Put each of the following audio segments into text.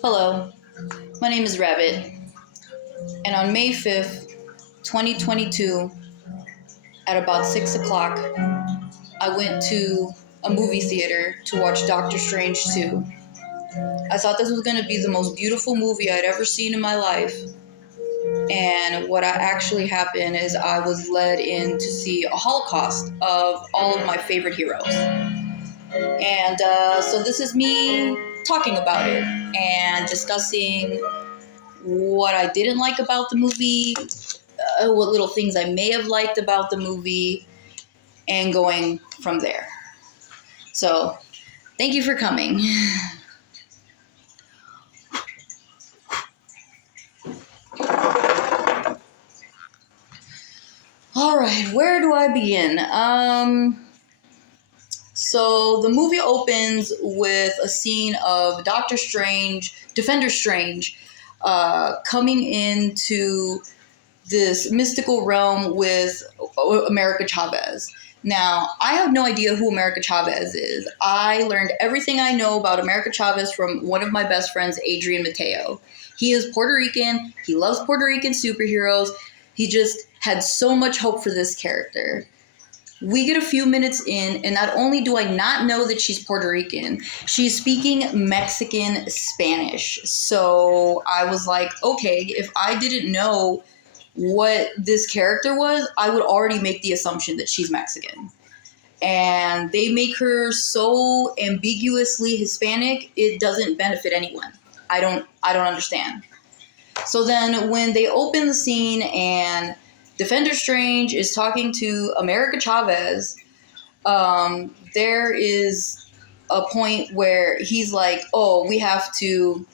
Hello, my name is Rabbit, and on May 5th, 2022, at about 6 o'clock, I went to a movie theater to watch Doctor Strange 2. I thought this was going to be the most beautiful movie I'd ever seen in my life, and what actually happened is I was led in to see a holocaust of all of my favorite heroes. And so this is me talking about it and discussing what I didn't like about the movie, what little things I may have liked about the movie, and going from there. So, thank you for coming. All right, where do I begin? So the movie opens with a scene of Doctor Strange, Defender Strange, coming into this mystical realm with America Chavez. Now, I have no idea who America Chavez is. I learned everything I know about America Chavez from one of my best friends, Adrian Mateo. He is Puerto Rican. He loves Puerto Rican superheroes. He just had so much hope for this character. We get a few minutes in, and not only do I not know that she's Puerto Rican, she's speaking Mexican Spanish. So I was like, okay, if I didn't know what this character was, I would already make the assumption that she's Mexican. And they make her so ambiguously Hispanic, it doesn't benefit anyone. I don't understand. So then when they open the scene and Defender Strange is talking to America Chavez, there is a point where he's like, oh, we have to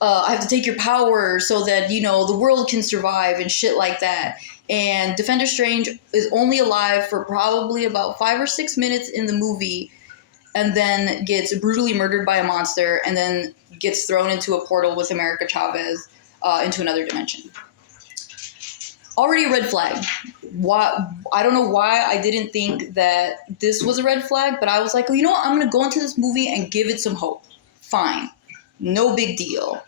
I have to take your power so that, you know, the world can survive and shit like that. And Defender Strange is only alive for probably about 5 or 6 minutes in the movie, and then gets brutally murdered by a monster, and then gets thrown into a portal with America Chavez into another dimension. Already a red flag. I don't know why I didn't think that this was a red flag, but I was like, well, you know what? I'm going to go into this movie and give it some hope. Fine. No big deal.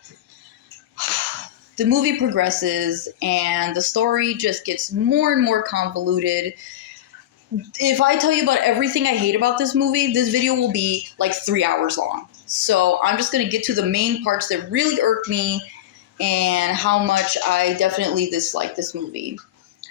The movie progresses and the story just gets more and more convoluted. If I tell you about everything I hate about this movie, this video will be like 3 hours long. So I'm just going to get to the main parts that really irked me and how much I definitely dislike this movie.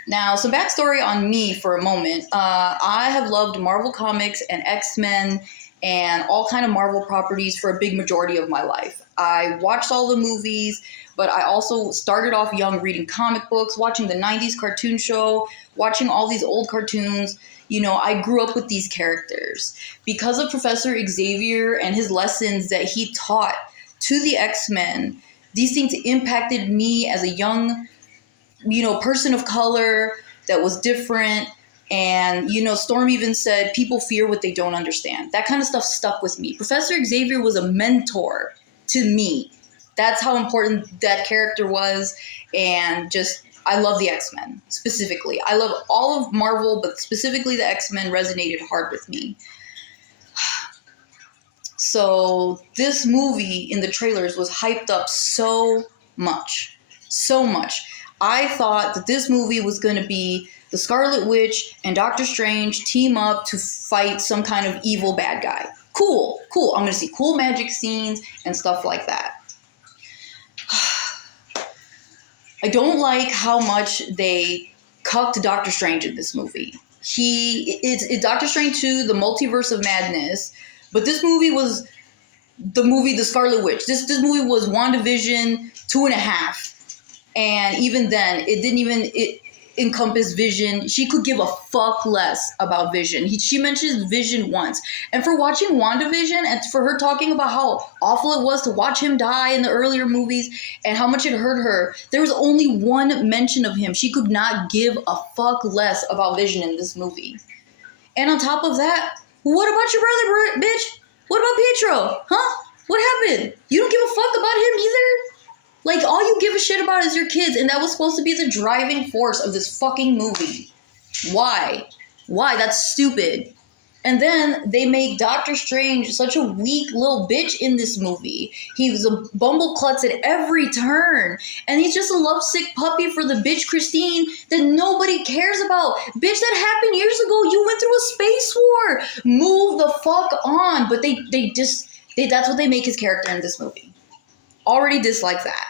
Now, some backstory on me for a moment. I have loved Marvel Comics and X-Men and all kind of Marvel properties for a big majority of my life. I watched all the movies, but I also started off young reading comic books, watching the 90s cartoon show, watching all these old cartoons. You know, I grew up with these characters. Because of Professor Xavier and his lessons that he taught to the X-Men, these things impacted me as a young, person of color that was different. And, Storm even said, people fear what they don't understand. That kind of stuff stuck with me. Professor Xavier was a mentor to me. That's how important that character was. And I love the X-Men specifically. I love all of Marvel, but specifically the X-Men resonated hard with me. So this movie in the trailers was hyped up so much. So much. I thought that this movie was going to be the Scarlet Witch and Doctor Strange team up to fight some kind of evil bad guy. Cool. I'm going to see cool magic scenes and stuff like that. I don't like how much they cucked Doctor Strange in this movie. It's Doctor Strange 2, the Multiverse of Madness, but this movie was the Scarlet Witch. This movie was WandaVision 2.5. And even then, encompass Vision. She could give a fuck less about Vision. She mentions Vision once. And for watching WandaVision and for her talking about how awful it was to watch him die in the earlier movies and how much it hurt her, there was only one mention of him. She could not give a fuck less about Vision in this movie. And on top of that, what about your brother, bitch? What about Pietro? Huh? What happened? You don't give a fuck about him either? Like, all you give a shit about is your kids, and that was supposed to be the driving force of this fucking movie. Why? Why? That's stupid. And then they make Doctor Strange such a weak little bitch in this movie. He was a bumbleklutz at every turn. And he's just a lovesick puppy for the bitch Christine that nobody cares about. Bitch, that happened years ago. You went through a space war. Move the fuck on. But that's what they make his character in this movie. Already dislike that.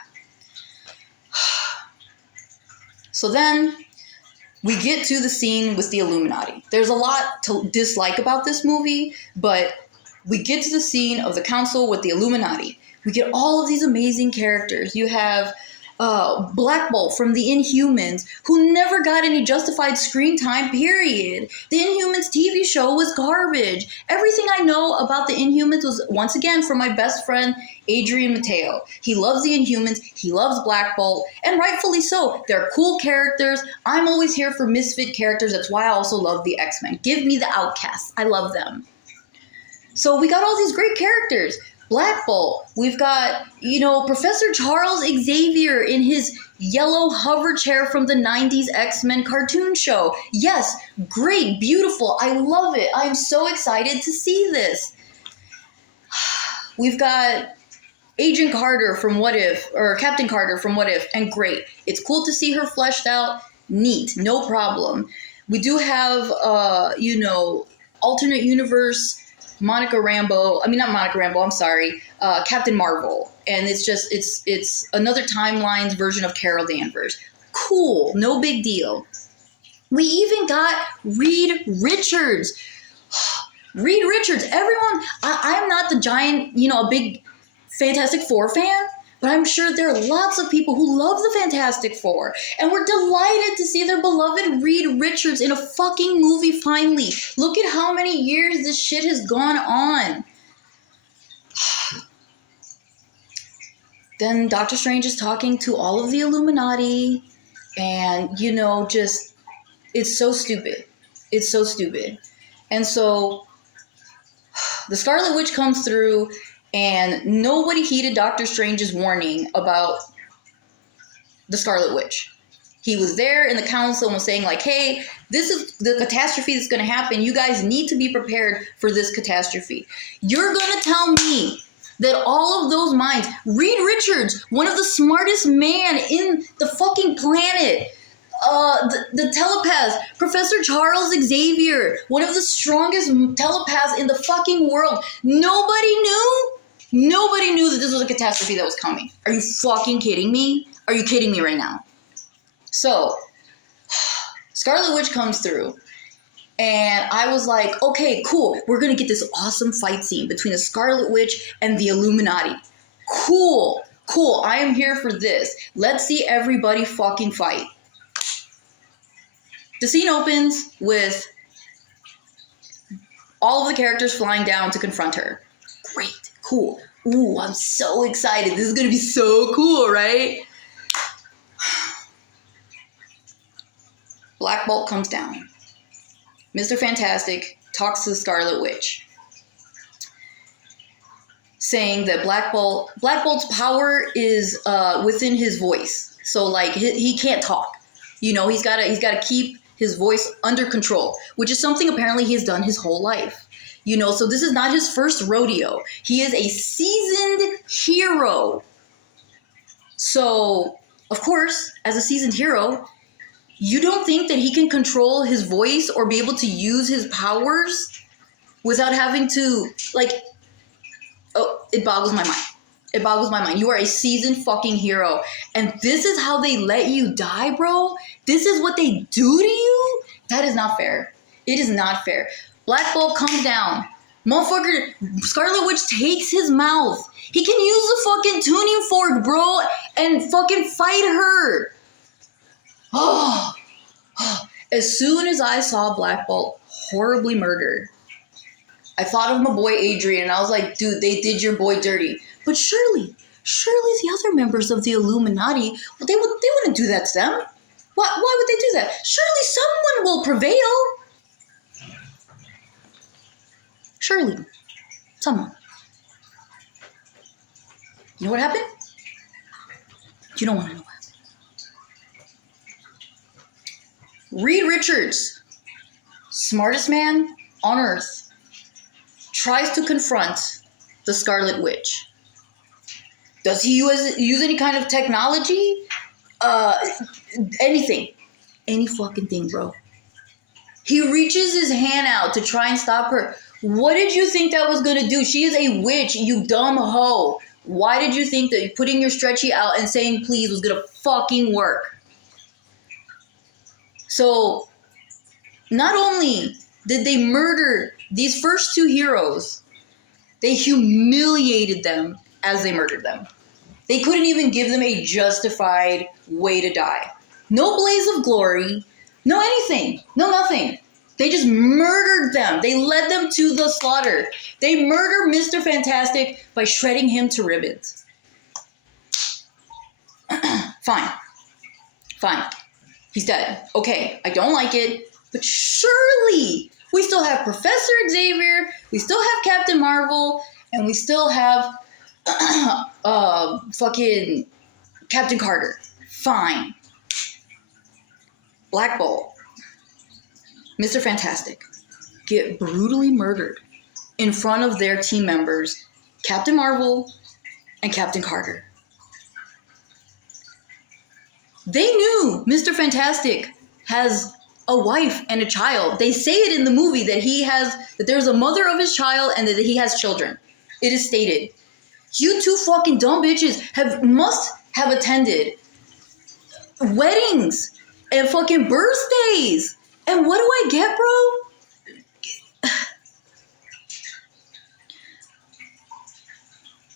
So then we get to the scene with the Illuminati. There's a lot to dislike about this movie, but we get to the scene of the council with the Illuminati. We get all of these amazing characters. You have Black Bolt from the Inhumans, who never got any justified screen time, period. The Inhumans TV show was garbage. Everything I know about the Inhumans was, once again, from my best friend, Adrian Mateo. He loves the Inhumans. He loves Black Bolt, and rightfully so. They're cool characters. I'm always here for misfit characters. That's why I also love the X-Men. Give me the outcasts. I love them. So we got all these great characters. Black Bolt. We've got, Professor Charles Xavier in his yellow hover chair from the 90s X-Men cartoon show. Yes, great, beautiful. I love it. I'm so excited to see this. We've got Agent Carter from What If, or Captain Carter from What If, and great. It's cool to see her fleshed out. Neat, no problem. We do have, alternate universe Captain Marvel. And it's another timeline's version of Carol Danvers. Cool, no big deal. We even got Reed Richards. Reed Richards, everyone, I'm not the giant, a big Fantastic Four fan, but I'm sure there are lots of people who love the Fantastic Four. And we're delighted to see their beloved Reed Richards in a fucking movie finally. Look at how many years this shit has gone on. Then Doctor Strange is talking to all of the Illuminati, and, it's so stupid. It's so stupid. And so the Scarlet Witch comes through, and nobody heeded Doctor Strange's warning about the Scarlet Witch. He was there in the council and was saying, like, hey, this is the catastrophe that's going to happen. You guys need to be prepared for this catastrophe. You're going to tell me that all of those minds, Reed Richards, one of the smartest man in the fucking planet, the telepath, Professor Charles Xavier, one of the strongest telepaths in the fucking world. Nobody knew that this was a catastrophe that was coming. Are you fucking kidding me? Are you kidding me right now? So, Scarlet Witch comes through, and I was like, okay, cool. We're going to get this awesome fight scene between the Scarlet Witch and the Illuminati. Cool. I am here for this. Let's see everybody fucking fight. The scene opens with all of the characters flying down to confront her. Great. Cool. Ooh, I'm so excited. This is going to be so cool, right? Black Bolt comes down. Mr. Fantastic talks to the Scarlet Witch, saying that Black Bolt's power is within his voice. So, like, he can't talk. He's got to keep his voice under control, which is something apparently he has done his whole life. So this is not his first rodeo. He is a seasoned hero. So, of course, as a seasoned hero, you don't think that he can control his voice or be able to use his powers without having to, it boggles my mind. It boggles my mind. You are a seasoned fucking hero. And this is how they let you die, bro? This is what they do to you? That is not fair. It is not fair. Black Bolt comes down. Motherfucker, Scarlet Witch takes his mouth. He can use the fucking tuning fork, bro, and fucking fight her. Oh, As soon as I saw Black Bolt horribly murdered, I thought of my boy Adrian, and I was like, dude, they did your boy dirty. But surely the other members of the Illuminati, well, they wouldn't do that to them. Why would they do that? Surely someone will prevail. Surely. Someone. You know what happened? You don't want to know what happened. Reed Richards, smartest man on earth, tries to confront the Scarlet Witch. Does he use any kind of technology? Anything. Any fucking thing, bro. He reaches his hand out to try and stop her. What did you think that was going to do? She is a witch, you dumb hoe. Why did you think that putting your stretchy out and saying please was going to fucking work? So, not only did they murder these first two heroes, they humiliated them as they murdered them. They couldn't even give them a justified way to die. No blaze of glory, no anything, no nothing. They just murdered them. They led them to the slaughter. They murder Mr. Fantastic by shredding him to ribbons. Fine. He's dead. Okay, I don't like it, but surely we still have Professor Xavier, we still have Captain Marvel, and we still have fucking Captain Carter. Fine. Black Bolt, Mr. Fantastic get brutally murdered in front of their team members, Captain Marvel and Captain Carter. They knew Mr. Fantastic has a wife and a child. They say it in the movie that there's a mother of his child and that he has children. It is stated. You two fucking dumb bitches must have attended weddings and fucking birthdays. And what do I get, bro?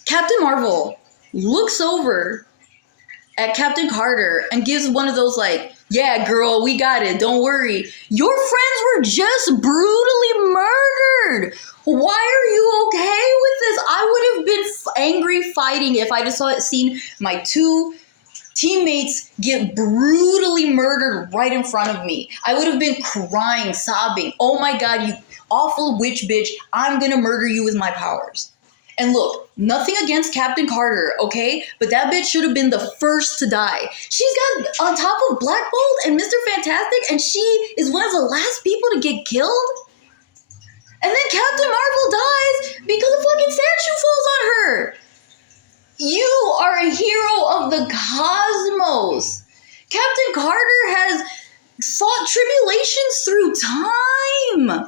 Captain Marvel looks over at Captain Carter and gives one of those like, yeah, girl, we got it. Don't worry. Your friends were just brutally murdered. Why are you okay with this? I would have been angry fighting if I just seen my two teammates get brutally murdered right in front of me. I would have been crying, sobbing. Oh my God, you awful witch bitch. I'm going to murder you with my powers. And look, nothing against Captain Carter, okay? But that bitch should have been the first to die. She's got on top of Black Bolt and Mr. Fantastic, and she is one of the last people to get killed? And then Captain Marvel dies because a fucking statue falls on her. You are a hero of the cosmos. Captain Carter has fought tribulations through time.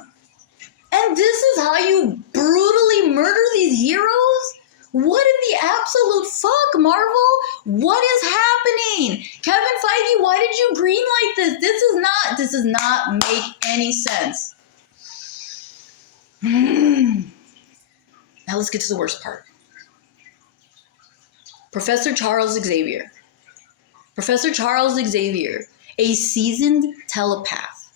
And this is how you brutally murder these heroes? What in the absolute fuck, Marvel? What is happening? Kevin Feige, why did you greenlight this? This does not make any sense. Now let's get to the worst part. Professor Charles Xavier. Professor Charles Xavier, a seasoned telepath,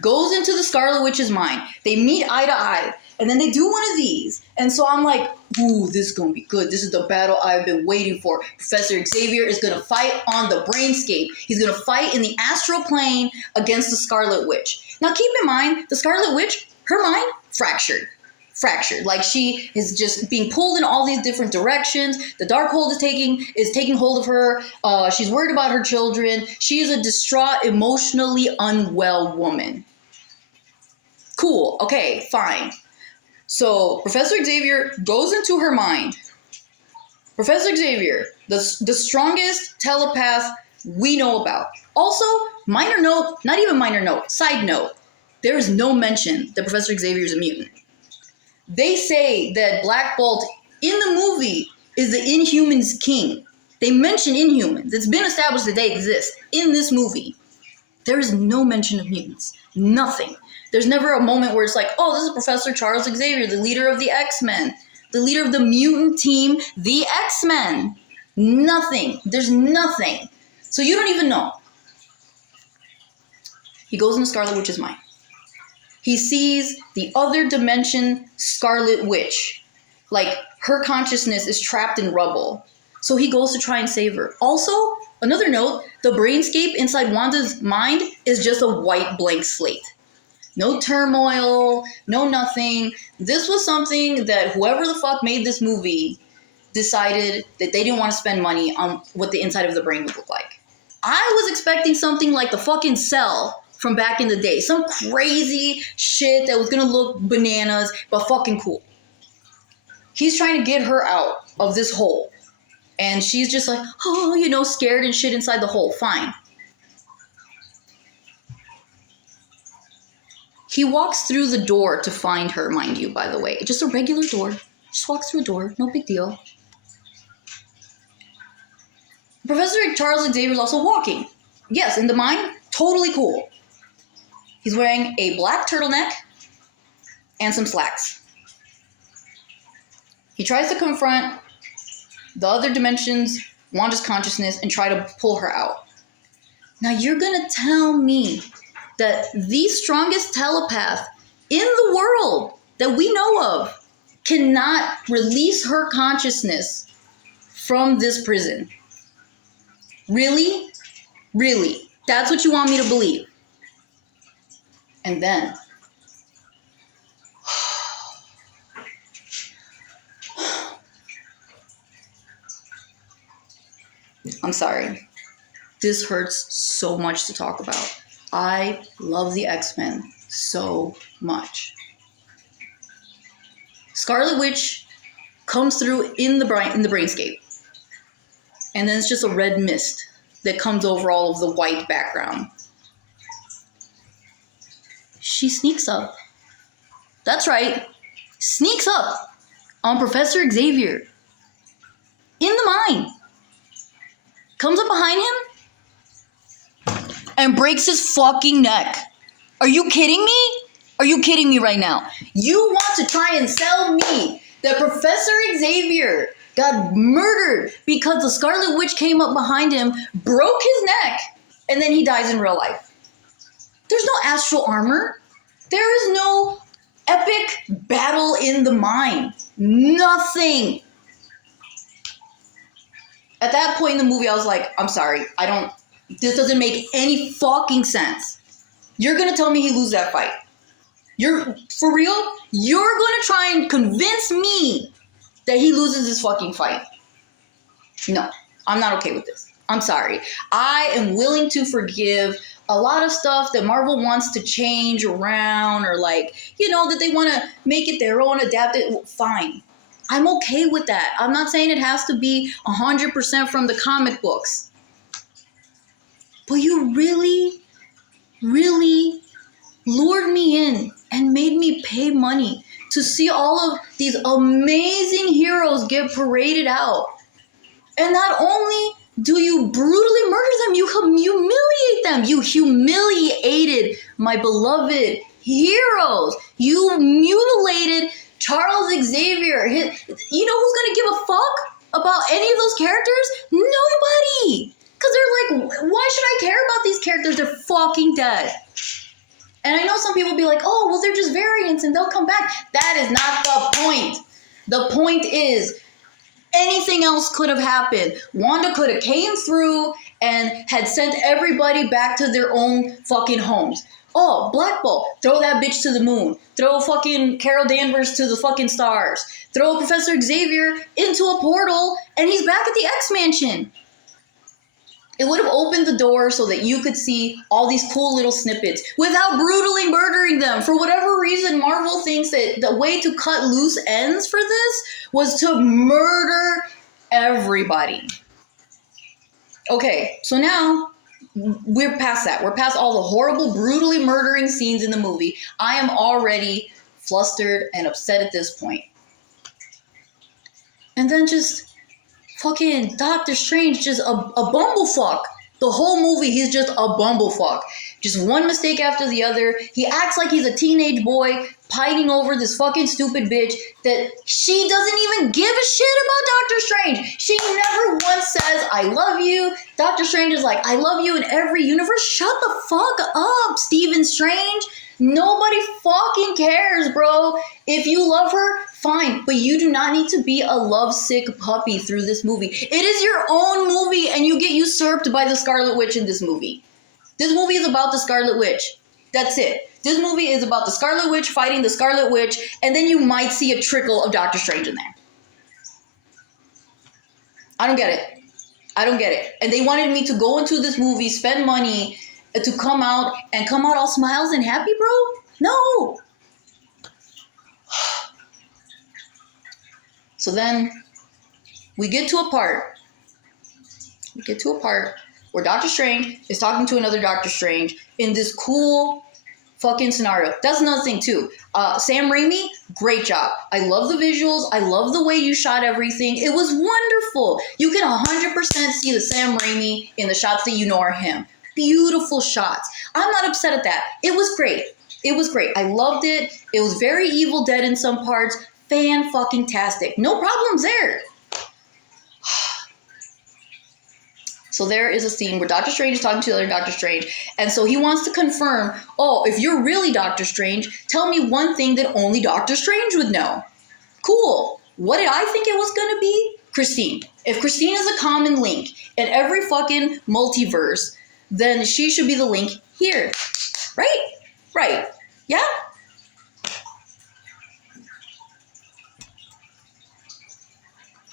goes into the Scarlet Witch's mind. They meet eye to eye, and then they do one of these. And so I'm like, ooh, this is going to be good. This is the battle I've been waiting for. Professor Xavier is going to fight on the brainscape. He's going to fight in the astral plane against the Scarlet Witch. Now keep in mind, the Scarlet Witch, her mind, fractured. Like she is just being pulled in all these different directions. The Darkhold is taking hold of her. She's worried about her children. She is a distraught, emotionally unwell woman. Cool. Okay, fine. So Professor Xavier goes into her mind. Professor Xavier, the strongest telepath we know about. Also, minor note, not even minor note, side note, there is no mention that Professor Xavier is a mutant. They say that Black Bolt in the movie is the Inhumans king. They mention Inhumans. It's been established that they exist in this movie. There is no mention of mutants. Nothing. There's never a moment where it's like, oh, this is Professor Charles Xavier, the leader of the X-Men, the leader of the mutant team, the X-Men. Nothing. There's nothing. So you don't even know. He goes into Scarlet Witch's mind. He sees the other dimension Scarlet Witch. Like, her consciousness is trapped in rubble. So he goes to try and save her. Also, another note, the brainscape inside Wanda's mind is just a white blank slate. No turmoil, no nothing. This was something that whoever the fuck made this movie decided that they didn't want to spend money on what the inside of the brain would look like. I was expecting something like the fucking Cell from back in the day. Some crazy shit that was gonna look bananas, but fucking cool. He's trying to get her out of this hole. And she's just like, oh, you know, scared and shit inside the hole. Fine. He walks through the door to find her, mind you, by the way. Just a regular door. Just walks through a door. No big deal. Professor Charles Xavier is also walking. Yes, in the mind, totally cool. He's wearing a black turtleneck and some slacks. He tries to confront the other dimensions, Wanda's consciousness, and try to pull her out. Now you're gonna tell me that the strongest telepath in the world that we know of cannot release her consciousness from this prison? Really? Really? That's what you want me to believe? And then, I'm sorry. This hurts so much to talk about. I love the X-Men so much. Scarlet Witch comes through in the brainscape. And then it's just a red mist that comes over all of the white background. She sneaks up. That's right. Sneaks up on Professor Xavier. In the mind. Comes up behind him and breaks his fucking neck. Are you kidding me? Are you kidding me right now? You want to try and sell me that Professor Xavier got murdered because the Scarlet Witch came up behind him, broke his neck, and then he dies in real life. There's no astral armor. There is no epic battle in the mind. Nothing. At that point in the movie, I was like, I'm sorry. This doesn't make any fucking sense. You're going to tell me he loses that fight. For real? You're going to try and convince me that he loses this fucking fight. No, I'm not okay with this. I'm sorry. I am willing to forgive a lot of stuff that Marvel wants to change around, or like, you know, that they want to make it their own, adapt it. Fine. I'm okay with that. I'm not saying it has to be 100% from the comic books. But you really, really lured me in and made me pay money to see all of these amazing heroes get paraded out. And not only do you brutally murder them, you humiliate them. You humiliated my beloved heroes. You mutilated Charles Xavier. You know who's going to give a fuck about any of those characters? Nobody. Because they're like, why should I care about these characters? They're fucking dead. And I know some people be like, oh, well, they're just variants and they'll come back. That is not the point. The point is, anything else could have happened. Wanda could have came through and had sent everybody back to their own fucking homes. Oh, Black Bolt, throw that bitch to the moon. Throw fucking Carol Danvers to the fucking stars. Throw Professor Xavier into a portal and he's back at the X-Mansion. It would have opened the door so that you could see all these cool little snippets without brutally murdering them. For whatever reason, Marvel thinks that the way to cut loose ends for this was to murder everybody. Okay, so now we're past that. We're past all the horrible, brutally murdering scenes in the movie. I am already flustered and upset at this point. And then just fucking Doctor Strange, just a bumblefuck, The whole movie, he's just a bumblefuck. Just one mistake after the other. He acts like he's a teenage boy pining over this fucking stupid bitch that she doesn't even give a shit about Doctor Strange. She never once says, I love you. Doctor Strange is like, I love you in every universe. Shut the fuck up, Stephen Strange. Nobody fucking cares, bro. If you love her, fine. But you do not need to be a lovesick puppy through this movie. It is your own movie, and you get usurped by the Scarlet Witch in this movie. This movie is about the Scarlet Witch. That's it. This movie is about the Scarlet Witch fighting the Scarlet Witch, and then you might see a trickle of Doctor Strange in there. I don't get it. I don't get it. And they wanted me to go into this movie, spend money, to come out all smiles and happy, bro? No. So then we get to a part where Doctor Strange is talking to another Doctor Strange in this cool fucking scenario. That's another thing too. Sam Raimi, great job. I love the visuals. I love the way you shot everything. It was wonderful. You can 100% see the Sam Raimi in the shots that you know are him. Beautiful shots. I'm not upset at that. It was great. It was great. I loved it. It was very Evil Dead in some parts. Fan-fucking-tastic. No problems there. So there is a scene where Doctor Strange is talking to the other Doctor Strange, and so he wants to confirm, oh, if you're really Doctor Strange, tell me one thing that only Doctor Strange would know. Cool. What did I think it was going to be? Christine. If Christine is a common link in every fucking multiverse, then she should be the link here. Right? Right. Yeah?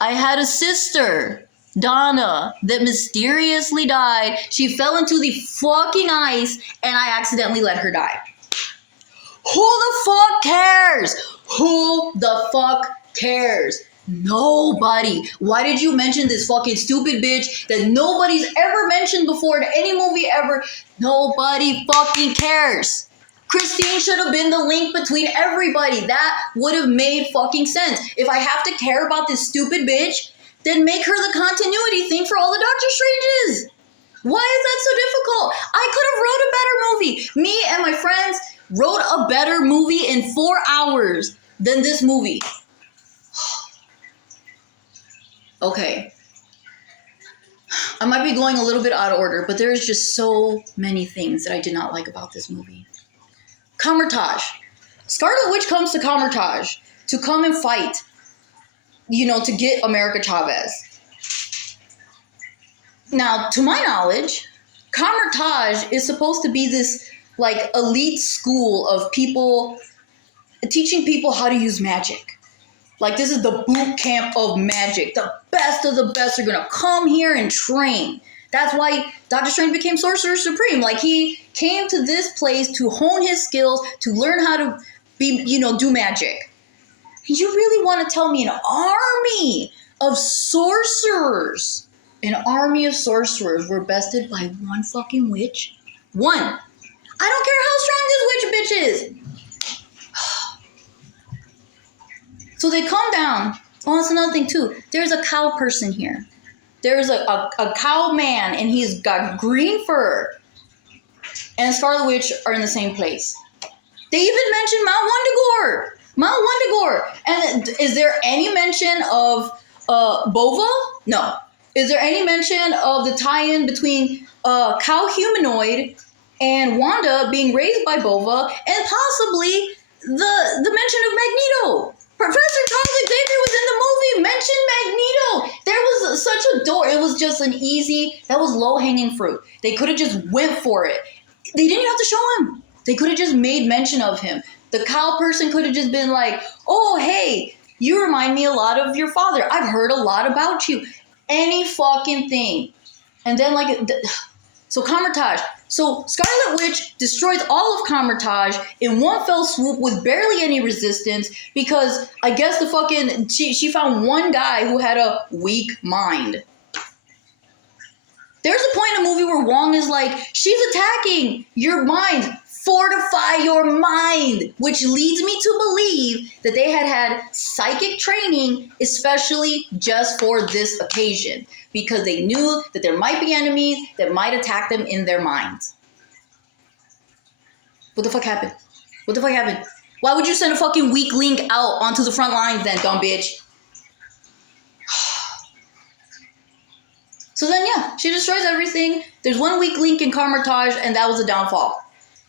I had a sister, Donna, that mysteriously died. She fell into the fucking ice, and I accidentally let her die. Who the fuck cares? Who the fuck cares? Nobody. Why did you mention this fucking stupid bitch that nobody's ever mentioned before in any movie ever? Nobody fucking cares. Christine should have been the link between everybody. That would have made fucking sense. If I have to care about this stupid bitch, then make her the continuity thing for all the Doctor Stranges. Why is that so difficult? I could have wrote a better movie. Me and my friends wrote a better movie in 4 hours than this movie. Okay. I might be going a little bit out of order, but there's just so many things that I did not like about this movie. Kamar-Taj. Scarlet Witch comes to Kamar-Taj to come and fight, to get America Chavez. Now, to my knowledge, Kamar-Taj is supposed to be this, elite school of people, teaching people how to use magic. This is the boot camp of magic. The best of the best are going to come here and train. That's why Doctor Strange became Sorcerer Supreme. He came to this place to hone his skills, to learn how to be, do magic. You really want to tell me an army of sorcerers were bested by one fucking witch? One. I don't care how strong this witch bitch is. So they come down. Oh, that's another thing too. There's a cow person here. There's a cow man, and he's got green fur. And Scarlet Witch are in the same place. They even mentioned Mount Wundagore. Mount Wundagore. And is there any mention of Bova? No. Is there any mention of the tie-in between cow humanoid and Wanda being raised by Bova, and possibly the mention of Magneto? Professor Charles Xavier was in the movie, mentioned Magneto. There was such a door. It was just that was low-hanging fruit. They could have just went for it. They didn't have to show him. They could have just made mention of him. The cow person could have just been like, oh, hey, you remind me a lot of your father. I've heard a lot about you. Any fucking thing. And then so Kamar-Taj. So Scarlet Witch destroys all of Kamar-Taj in one fell swoop with barely any resistance, because I guess she found one guy who had a weak mind. There's a point in a movie where Wong is like, she's attacking your mind. Fortify your mind, which leads me to believe that they had psychic training, especially just for this occasion, because they knew that there might be enemies that might attack them in their minds. What the fuck happened? What the fuck happened? Why would you send a fucking weak link out onto the front lines then, dumb bitch? So then, yeah, she destroys everything. There's one weak link in Carmitage, and that was a downfall.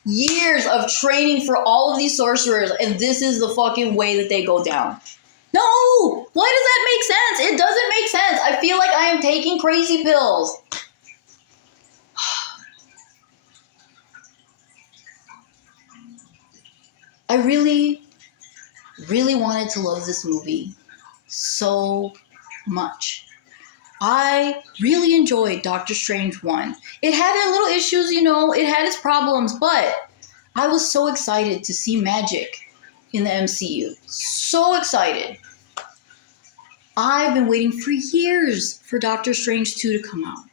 Years of training for all of these sorcerers, and this is the fucking way that they go down. No! Why does that make sense? It doesn't make sense. I feel like I am taking crazy pills. I really, really wanted to love this movie so much. I really enjoyed Doctor Strange 1. It had its little issues, you know, it had its problems, but I was so excited to see magic in the MCU. So excited. I've been waiting for years for Doctor Strange 2 to come out.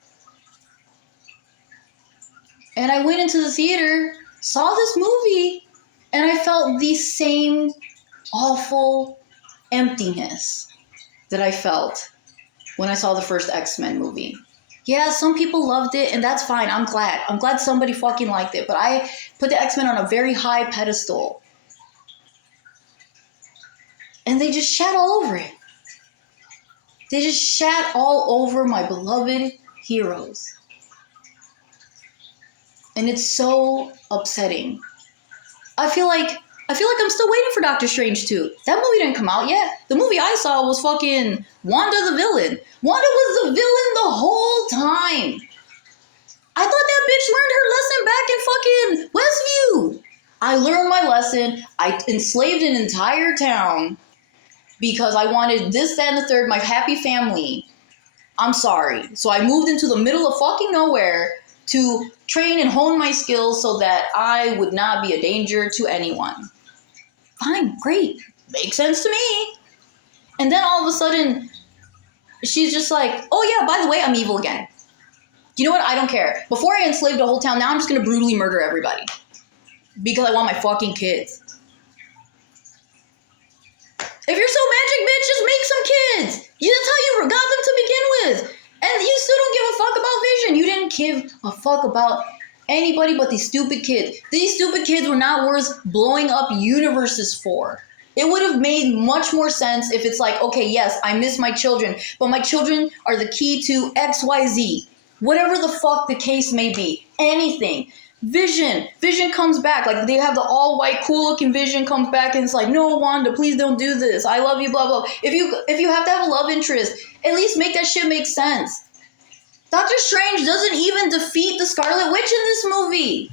And I went into the theater, saw this movie, and I felt the same awful emptiness that I felt when I saw the first X-Men movie. Yeah, some people loved it, and that's fine. I'm glad. I'm glad somebody fucking liked it. But I put the X-Men on a very high pedestal. And they just shat all over it. They just shat all over my beloved heroes. And it's so upsetting. I feel like I'm still waiting for Doctor Strange 2. That movie didn't come out yet. The movie I saw was fucking Wanda the villain. Wanda was the villain the whole time. I thought that bitch learned her lesson back in fucking Westview. I learned my lesson. I enslaved an entire town because I wanted this, that, and the third, my happy family. I'm sorry. So I moved into the middle of fucking nowhere to train and hone my skills so that I would not be a danger to anyone. Fine, great. Makes sense to me. And then all of a sudden, she's just like, oh yeah, by the way, I'm evil again. You know what? I don't care. Before I enslaved a whole town, now I'm just going to brutally murder everybody. Because I want my fucking kids. If you're so magic, bitch, just make some kids. That's how you got them to begin with. And you still don't give a fuck about Vision. You didn't give a fuck about anybody but these stupid kids. These stupid kids were not worth blowing up universes for. It would have made much more sense if it's like, okay, yes, I miss my children, but my children are the key to XYZ. Whatever the fuck the case may be. Anything. Vision comes back. Like, they have the all-white, cool-looking Vision comes back, and it's like, no, Wanda, please don't do this. I love you, blah, blah. If you have to have a love interest, at least make that shit make sense. Doctor Strange doesn't even defeat the Scarlet Witch in this movie.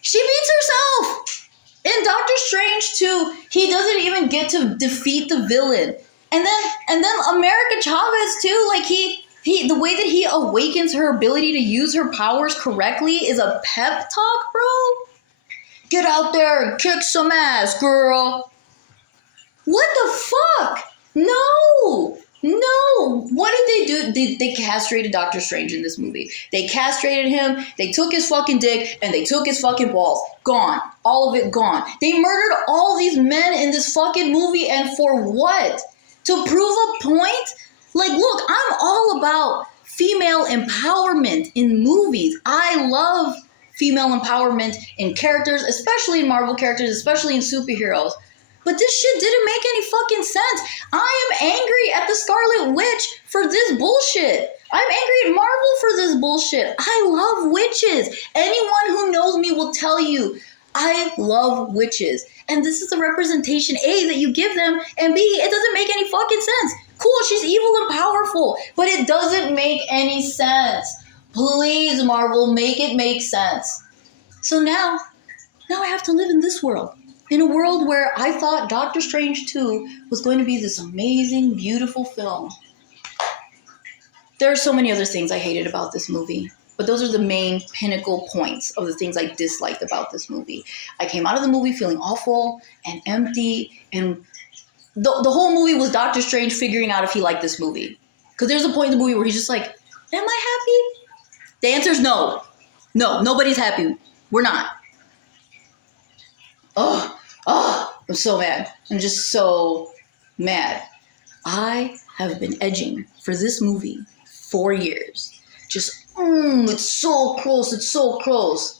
She beats herself. In Doctor Strange 2, he doesn't even get to defeat the villain. And then America Chavez too, like he the way that he awakens her ability to use her powers correctly is a pep talk, bro. Get out there and kick some ass, girl. What the fuck? No. What did they do? They castrated Doctor Strange in this movie. They castrated him. They took his fucking dick and they took his fucking balls. Gone. All of it gone. They murdered all these men in this fucking movie, and for what? To prove a point? Like, look, I'm all about female empowerment in movies. I love female empowerment in characters, especially in Marvel characters, especially in superheroes. But this shit didn't make any fucking sense. I am angry at the Scarlet Witch for this bullshit. I'm angry at Marvel for this bullshit. I love witches. Anyone who knows me will tell you, I love witches. And this is the representation, A, that you give them, and B, it doesn't make any fucking sense. Cool, she's evil and powerful, but it doesn't make any sense. Please, Marvel, make it make sense. So now I have to live in this world. In a world where I thought Doctor Strange 2 was going to be this amazing, beautiful film. There are so many other things I hated about this movie, but those are the main pinnacle points of the things I disliked about this movie. I came out of the movie feeling awful and empty, and the whole movie was Doctor Strange figuring out if he liked this movie. Because there's a point in the movie where he's just like, am I happy? The answer is no. No, nobody's happy. We're not. I'm so mad. I'm just so mad. I have been edging for this movie 4 years. Just, it's so close. It's so close.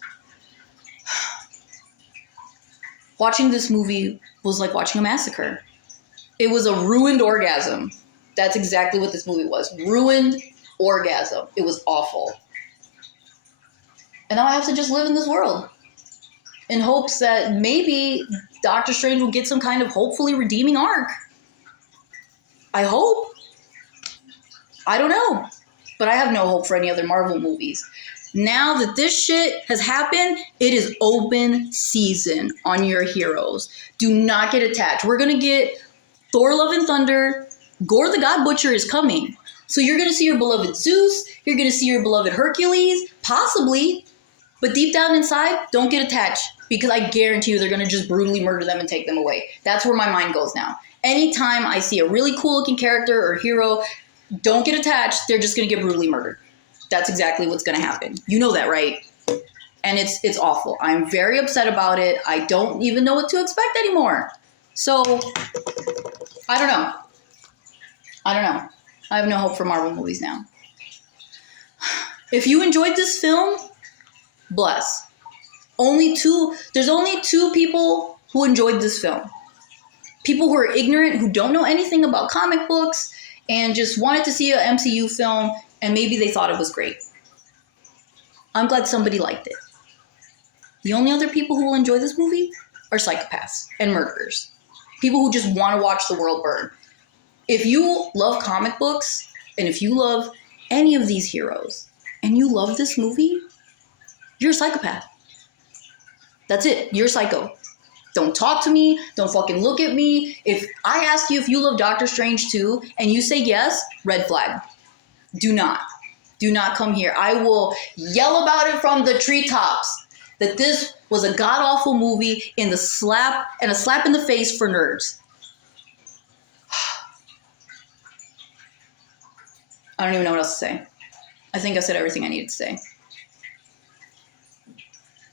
Watching this movie was like watching a massacre. It was a ruined orgasm. That's exactly what this movie was. Ruined orgasm. It was awful. And now I have to just live in this world in hopes that maybe Doctor Strange will get some kind of hopefully redeeming arc. I hope. I don't know. But I have no hope for any other Marvel movies. Now that this shit has happened, it is open season on your heroes. Do not get attached. We're going to get Thor Love and Thunder. Gore the God Butcher is coming. So you're going to see your beloved Zeus. You're going to see your beloved Hercules. Possibly. But deep down inside, don't get attached. Because I guarantee you they're going to just brutally murder them and take them away. That's where my mind goes now. Anytime I see a really cool looking character or hero, don't get attached. They're just going to get brutally murdered. That's exactly what's going to happen. You know that, right? And it's awful. I'm very upset about it. I don't even know what to expect anymore. So, I don't know. I have no hope for Marvel movies now. If you enjoyed this film, bless. There's only two people who enjoyed this film. People who are ignorant, who don't know anything about comic books, and just wanted to see an MCU film, and maybe they thought it was great. I'm glad somebody liked it. The only other people who will enjoy this movie are psychopaths and murderers. People who just want to watch the world burn. If you love comic books, and if you love any of these heroes, and you love this movie, you're a psychopath. That's it. You're psycho. Don't talk to me. Don't fucking look at me. If I ask you if you love Doctor Strange too, and you say yes, red flag. Do not come here. I will yell about it from the treetops that this was a god-awful movie and a slap in the face for nerds. I don't even know what else to say. I think I said everything I needed to say.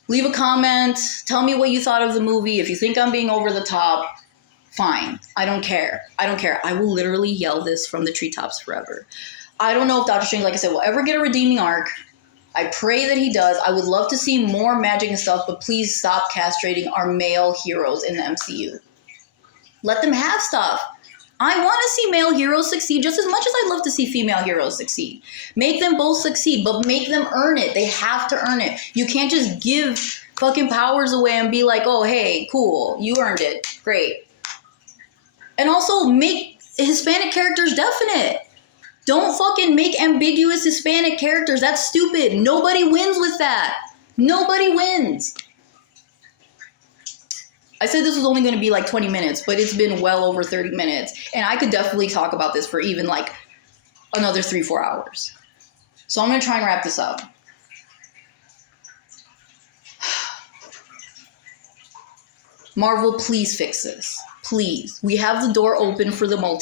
Leave a comment. Tell me what you thought of the movie. If you think I'm being over the top, fine. I don't care. I will literally yell this from the treetops forever. I don't know if Doctor Strange, like I said, will ever get a redeeming arc. I pray that he does. I would love to see more magic and stuff, but please stop castrating our male heroes in the MCU. Let them have stuff. I want to see male heroes succeed just as much as I love to see female heroes succeed. Make them both succeed, but make them earn it. They have to earn it. You can't just give fucking powers away and be like, oh, hey, cool, you earned it. Great. And also make Hispanic characters definite. Don't fucking make ambiguous Hispanic characters. That's stupid. Nobody wins with that. Nobody wins. I said this was only going to be like 20 minutes, but it's been well over 30 minutes. And I could definitely talk about this for even like another 3-4 hours. So I'm going to try and wrap this up. Marvel, please fix this. Please. We have the door open for the multiverse.